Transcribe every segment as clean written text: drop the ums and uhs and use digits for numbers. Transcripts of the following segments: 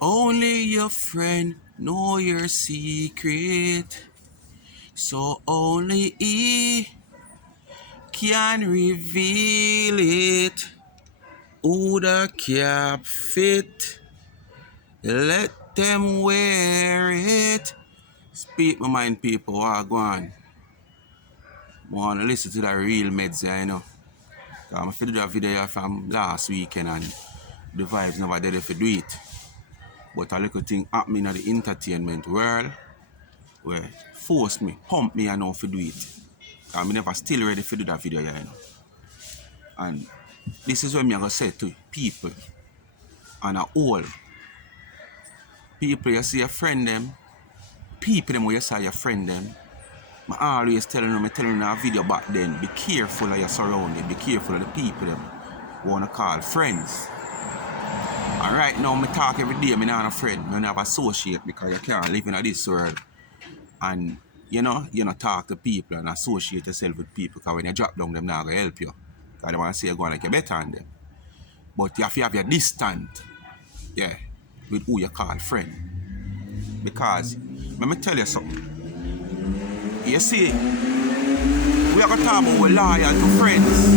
Only your friend know your secret, so only he can reveal it. Who the cap fit, let them wear it. Speak my mind, people. Go on. Want to listen to the real meds, you know. I'm going to do that video from last weekend and the vibes never there to do it. But a little thing happening in the entertainment world where force me, pump me, I know to do it. I'm never still ready to do that video, you know. And this is what I'm going to say to people and all people you see your friend them, people them where you see your friend them. I always telling them in a video back then, be careful of your surroundings, be careful of the people them who want to call friends. And right now, I talk every day, I don't have a friend, I don't have associate because you can't live in this world. And you know talk to people and associate yourself with people because when you drop down, them not going to help you. Because they want to say you're going like you're better than them. But you have to have your distant, yeah, with who you call friend. Because, let me tell you something. You see, we are going to talk about we're loyal to friends.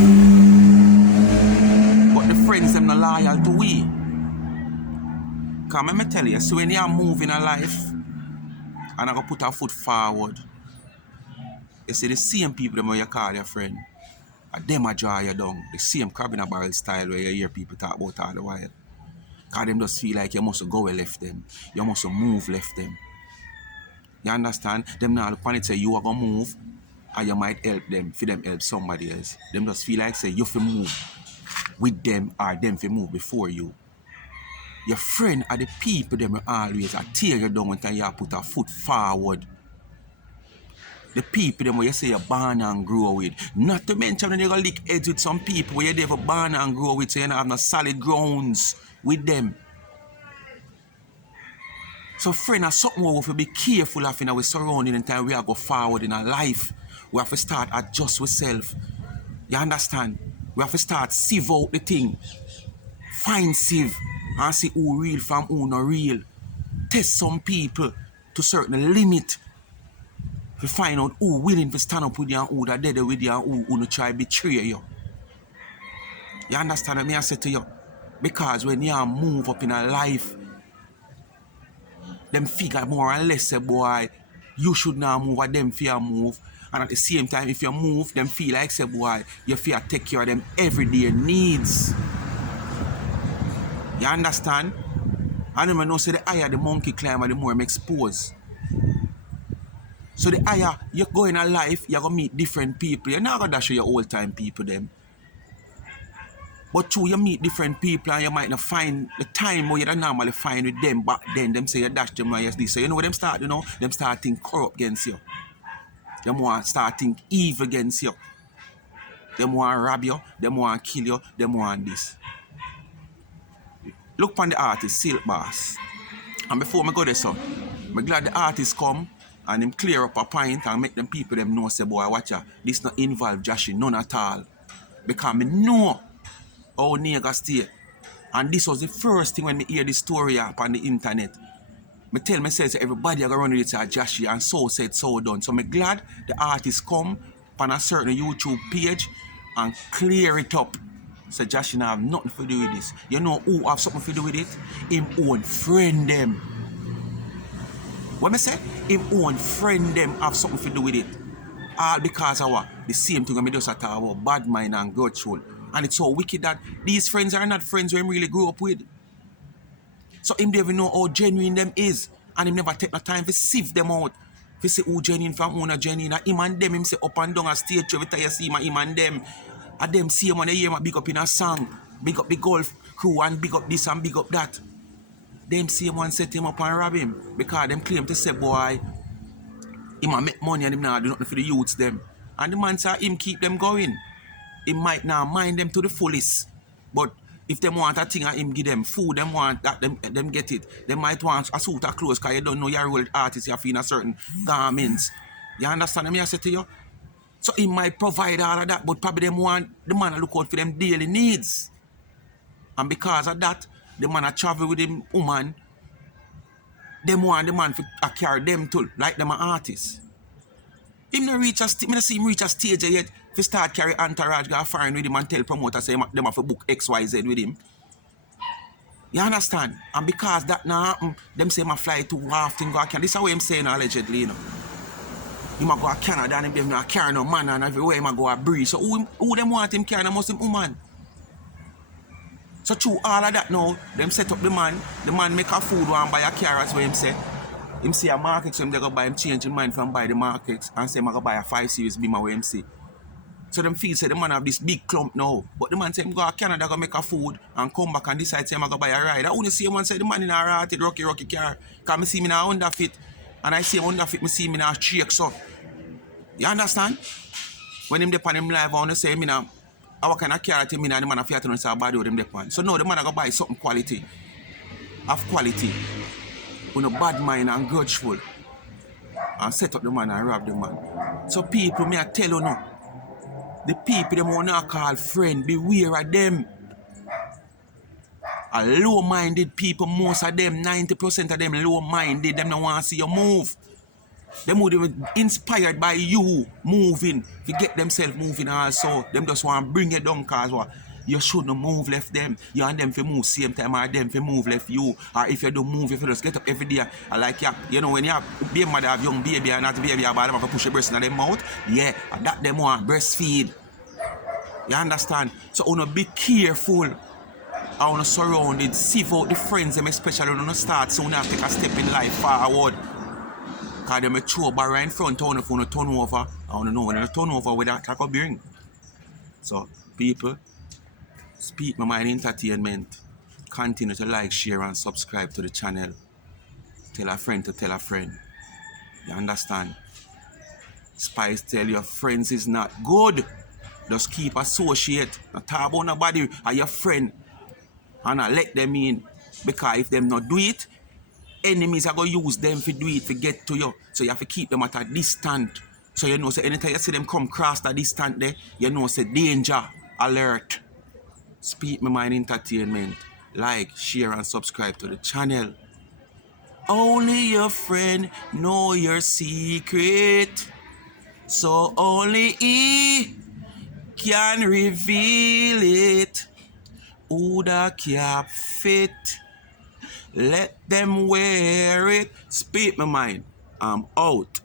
But the friends, them not loyal to we. Because let me tell you, so when you are moving a life, and I go put a foot forward, you see the same people them you call your friend, and them a draw you down. The same crab in a barrel style where you hear people talk about all the while. Because them just feel like you must go and left them. You must move left them. You understand? Them now look on it say you are going to move and you might help them for them help somebody else. Them just feel like say you have to move with them or them to move before you. Your friend are the people them will always tear you down when you put a foot forward. The people them where you say you're born and grow with. Not to mention when you go lick heads with some people where you never born and grow with, so you don't have no solid grounds with them. So friend, are something we have to be careful of in our surrounding and time we are go forward in our life. We have to start adjust ourselves. You understand? We have to start sieve out the thing. Find sieve and see who real from who not real. Test some people to certain limit. To find out who willing to stand up with you and who that dead with you and who no try betray you. You understand what I say to you? Because when you move up in a life, them figure more or less say, boy, you should now move at them for your move. And at the same time, if you move, them feel like say, boy, you feel take care of them everyday needs. You understand? And you know, say the higher the monkey climber, the more I'm exposed. So the higher you go in a life, you're going to meet different people. You're not going to dash your old time people them. But true, you meet different people and you might not find the time where you don't normally find with them back then. Them say you dash them like this. So you know what them start, Them start think corrupt against you. Them want start think evil against you. Them want rob you. Them want kill you. Them want this. Look upon the artist, Silk Boss. And before I go there, so, I'm glad the artist come and him clear up a point and make them people them know, say, boy, watch ya, this not involve Joshie, none at all. Because I know how niggas stay. And this was the first thing when I hear the story up on the internet. I tell myself everybody are going to run with it to Joshie and so said, so done. So I'm glad the artist come on a certain YouTube page and clear it up. So Joshie now have nothing to do with this. You know who have something to do with it? Him own friend them. What I say? Him own friend them have something to do with it. All because of what? The same thing I just talk about bad mind and grudgeful. And it's so wicked that these friends are not friends who him really grew up with. So him never know how genuine them is. And him never take the time to sieve them out. To see who genuine from who not genuine. And him and them, him say up and down a stage every time you see him and them. And them see him when they hear him big up in a song. Big up the golf crew and big up this and big up that. Them see him and set him up and rob him. Because them claim to say, boy, him make money and him not do nothing for the youths them. And the man say him keep them going. He might not mind them to the fullest. But if them want a thing and him give them food, them want that, them get it. They might want a suit of clothes because you don't know you're a real artist, you have in a certain garments. You understand what I say to you? So he might provide all of that, but probably them want the man to look out for them daily needs. And because of that, the man a travel with him woman Them want the man to carry them too, like them an artist. Him no reach a me no see him reach a stage yet. If he start carry entourage, go foreign with him and tell promoter say them have to book XYZ with him. You understand? And because that now happen, them say my fly too often go to Canada. This is how I'm saying allegedly, you know. He might go to Canada and him not carry no man and everywhere he might go to breathe. So who them want him carry? Must him woman. So through all of that now, them set up the man make a food and buy a car as well him say. Him see a market, so him they go buy him change his mind from buy the market and say him go buy a 5 Series Beamer where him see. So them feel say the man have this big clump now. But the man say him go to Canada go make a food and come back and decide say him go buy a ride. I only see him one say the man in a ratted rocky car. Cause me see him in a underfit. And I see him underfit, me see him in a shake so. You understand? When him depend him live, I want to say him in a what kind of car him in and the man a Fiat and say body with him depend. So now the man go buy something quality. Of quality. With a bad mind and grudgeful. And set up the man and rob the man. So people, me I tell you now. The people them want to call friend, beware of them. A low-minded people, most of them, 90% of them low-minded, them don't want to see you move. Them would be inspired by you moving, to get themselves moving also. Them just want to bring you down because what? You shouldn't move left them. You and them for move same time or them for move left you. Or if you don't move, if you just get up every day, like you know when you have baby mother have young baby and not baby about them have to push your breast in their mouth, yeah, that them want breastfeed. You understand? So you be careful. I want to surround it, sieve out the friends them especially when you start so you have to take a step in life forward. Because them a throw bar right in front of you for turn over. I want to know when you turn over where that could bring. So people, Speak My Mind Entertainment. Continue to like, share and subscribe to the channel. Tell a friend to tell a friend. You understand? Spice tell your friends is not good. Just keep associate. Not talk about nobody or your friend. And not let them in. Because if them not do it, enemies are going to use them to do it to get to you. So you have to keep them at a distance. So you know, so anytime you see them come cross that distance there, you know, say danger, alert. Speak My Mind Entertainment. Like, share and subscribe to the channel. Only your friend know your secret. So only he can reveal it. Who the cap fit? Let them wear it. Speak My Mind. I'm out.